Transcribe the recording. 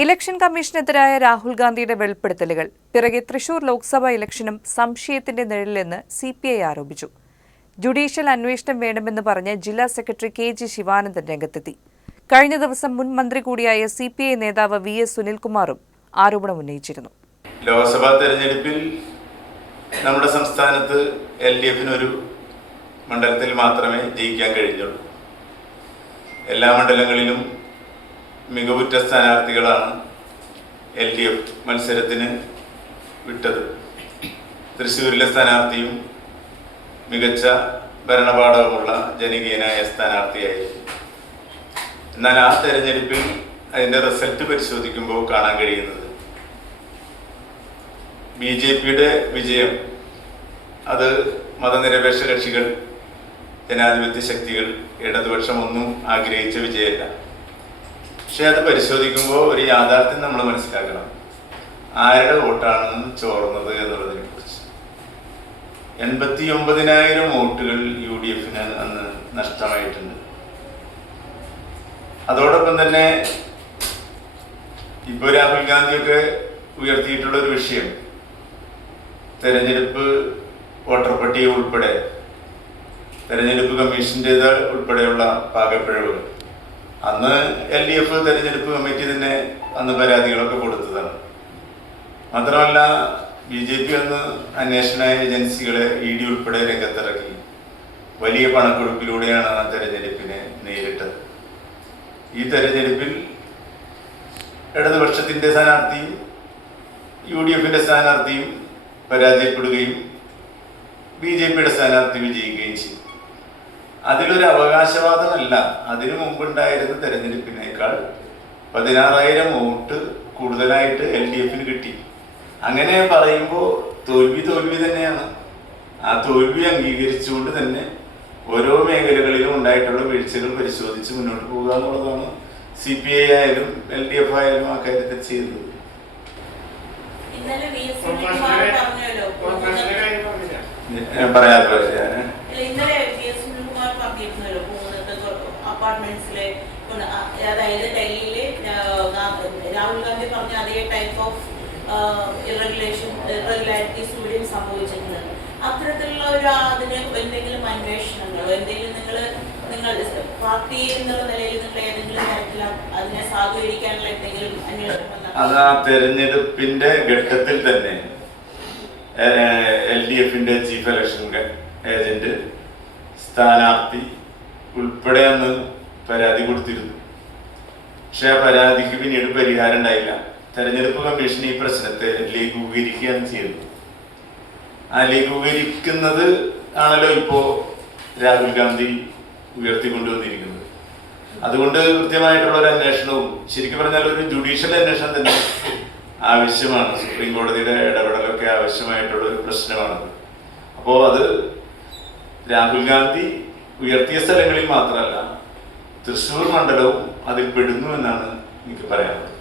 Election കമ്മീഷനെതിരായ Rahul ഗാന്ധിയുടെ വെളിപ്പെടുത്തലുകൾ. പിറകെ തൃശൂർ ലോക്സഭാ ഇലക്ഷനും സംശയത്തിന്റെ നിഴലിലെന്ന് സി പി ഐ ആരോപിച്ചു. ജുഡീഷ്യൽ അന്വേഷണം വേണമെന്ന് പറഞ്ഞ് ജില്ലാ സെക്രട്ടറി കെ ജി ശിവാനന്ദൻ രംഗത്തെത്തി. കഴിഞ്ഞ ദിവസം മുൻ മന്ത്രി കൂടിയായ സി പി ഐ നേതാവ് വി എസ് സുനിൽകുമാറും ആരോപണം ഉന്നയിച്ചിരുന്നു. ലോക്സഭാ തെരഞ്ഞെടുപ്പിൽ നമ്മുടെ സംസ്ഥാനത്ത് എൽ ഡി എഫിന് ഒരു മണ്ഡലത്തിൽ മാത്രമേ ജയിക്കാൻ കഴിഞ്ഞുള്ളൂ. എല്ലാ മണ്ഡലങ്ങളിലും മികവുറ്റ സ്ഥാനാർത്ഥികളാണ് എൽ ഡി എഫ് മത്സരത്തിന് വിട്ടത്. തൃശ്ശൂരിലെ സ്ഥാനാർത്ഥിയും മികച്ച ഭരണപാഠവുമുള്ള ജനകീയനായ സ്ഥാനാർത്ഥിയായിരുന്നു. എന്നാൽ ആ തെരഞ്ഞെടുപ്പിൽ അതിന്റെ റിസൾട്ട് പരിശോധിക്കുമ്പോൾ കാണാൻ കഴിയുന്നത് ബി ജെ പിയുടെ വിജയം അത് മതനിരപേക്ഷ കക്ഷികൾ ജനാധിപത്യ ശക്തികൾ ഇടതുപക്ഷം ഒന്നും ആഗ്രഹിച്ച വിജയമല്ല. പക്ഷെ അത് പരിശോധിക്കുമ്പോൾ ഒരു യാഥാർത്ഥ്യം നമ്മൾ മനസ്സിലാക്കണം. ആരുടെ വോട്ടാണ് ചോർന്നത് എന്നുള്ളതിനെ കുറിച്ച് എൺപത്തി ഒമ്പതിനായിരം വോട്ടുകൾ യു ഡി എഫിന് അന്ന് നഷ്ടമായിട്ടുണ്ട്. അതോടൊപ്പം തന്നെ ഇപ്പോൾ രാഹുൽ ഗാന്ധിയൊക്കെ ഉയർത്തിയിട്ടുള്ള ഒരു വിഷയം തെരഞ്ഞെടുപ്പ് വോട്ടർ പട്ടിക ഉൾപ്പെടെ തെരഞ്ഞെടുപ്പ് കമ്മീഷന്റേത് ഉൾപ്പെടെയുള്ള പാകപ്പിഴവുകൾ. അന്ന് എൽ ഡി എഫ് തെരഞ്ഞെടുപ്പ് കമ്മിറ്റി തന്നെ അന്ന് പരാതികളൊക്കെ കൊടുത്തതാണ്. മാത്രമല്ല ബി ജെ പി അന്ന് അന്വേഷണ ഏജൻസികളെ ഇ ഡി ഉൾപ്പെടെ രംഗത്തിറക്കി. വലിയ പണക്കൊടുപ്പിലൂടെയാണ് ആ തെരഞ്ഞെടുപ്പിനെ നേരിട്ടത്. ഈ തെരഞ്ഞെടുപ്പിൽ ഇടതുപക്ഷത്തിന്റെ സ്ഥാനാർത്ഥിയും യു ഡി എഫിന്റെ സ്ഥാനാർത്ഥിയും പരാജയപ്പെടുകയും ബി ജെ പിയുടെ സ്ഥാനാർത്ഥി വിജയിക്കുകയും ചെയ്തു. അതിലൊരു അവകാശവാദമല്ല. അതിനു മുമ്പുണ്ടായിരുന്ന തെരഞ്ഞെടുപ്പിനേക്കാൾ പതിനാറായിരം വോട്ട് കൂടുതലായിട്ട് എൽ ഡി എഫിന് കിട്ടി. അങ്ങനെ പറയുമ്പോൾ തോൽവി തോൽവി തന്നെയാണ്. ആ തോൽവി അംഗീകരിച്ചുകൊണ്ട് തന്നെ ഓരോ മേഖലകളിലും ഉണ്ടായിട്ടുള്ള വീഴ്ചകൾ പരിശോധിച്ച് മുന്നോട്ട് പോകുക എന്നുള്ളതാണ് സി പി ഐ ആയാലും എൽ ഡി എഫ് ആയാലും ആ കാര്യത്തിൽ ചെയ്തത് ഇന്നലെ വി പറഞ്ഞല്ലോ ഞാൻ പറയാതെ അപ്പാർട്ട്മെന്റ്സിലെ അതായത് ഡൽഹിയിലെ രാഹുൽ ഗാന്ധി പറഞ്ഞ അതേ ടൈപ്പ് ഓഫ് ഇറഗുലേഷൻ ഇറഗുലാരിറ്റീസ് ഇവിടെയും സംഭവിച്ചിട്ടുണ്ട്. അത്തരത്തിലുള്ള ഒരു അതിന് എന്തെങ്കിലും അന്വേഷണങ്ങളോ എന്തെങ്കിലും നിങ്ങൾ നിങ്ങൾ പാർട്ടി എന്നുള്ള നിലയിൽ നിങ്ങൾ ഏതെങ്കിലും തരത്തിൽ അതിനെ സാധൂകരിക്കാനുള്ള എന്തെങ്കിലും അന്വേഷണം അത് ആ തെരഞ്ഞെടുപ്പിന്റെ ഘട്ടത്തിൽ തന്നെ എൽ ഡി എഫിന്റെ ചീഫ് ഇലക്ഷൻ ഏജന്റ് സ്ഥാനാർത്ഥി ഉൾപ്പെടെ അന്ന് പരാതി കൊടുത്തിരുന്നു പക്ഷെ ആ പരാതിക്ക് പിന്നീട് പരിഹാരം ഉണ്ടായില്ല. തെരഞ്ഞെടുപ്പ് കമ്മീഷൻ ഈ പ്രശ്നത്തെ ലഘൂകരിക്കുകയാണ് ചെയ്തത് ആ ലഘൂകരിക്കുന്നത് ആണല്ലോ ഇപ്പോ രാഹുൽ ഗാന്ധി ഉയർത്തിക്കൊണ്ടുവന്നിരിക്കുന്നത്. അതുകൊണ്ട് കൃത്യമായിട്ടുള്ള ഒരു അന്വേഷണവും ശരിക്കും പറഞ്ഞാൽ ഒരു ജുഡീഷ്യൽ അന്വേഷണം തന്നെ ആവശ്യമാണ്. സുപ്രീം കോടതിയുടെ ഇടപെടലൊക്കെ ആവശ്യമായിട്ടുള്ള ഒരു പ്രശ്നമാണത്. അപ്പോൾ അത് രാഹുൽ ഗാന്ധി ഉയർത്തിയ സ്ഥലങ്ങളിൽ മാത്രമല്ല തൃശ്ശൂർ മണ്ഡലവും അതിൽ പെടുന്നു എന്നാണ് എനിക്ക് പറയാനുള്ളത്.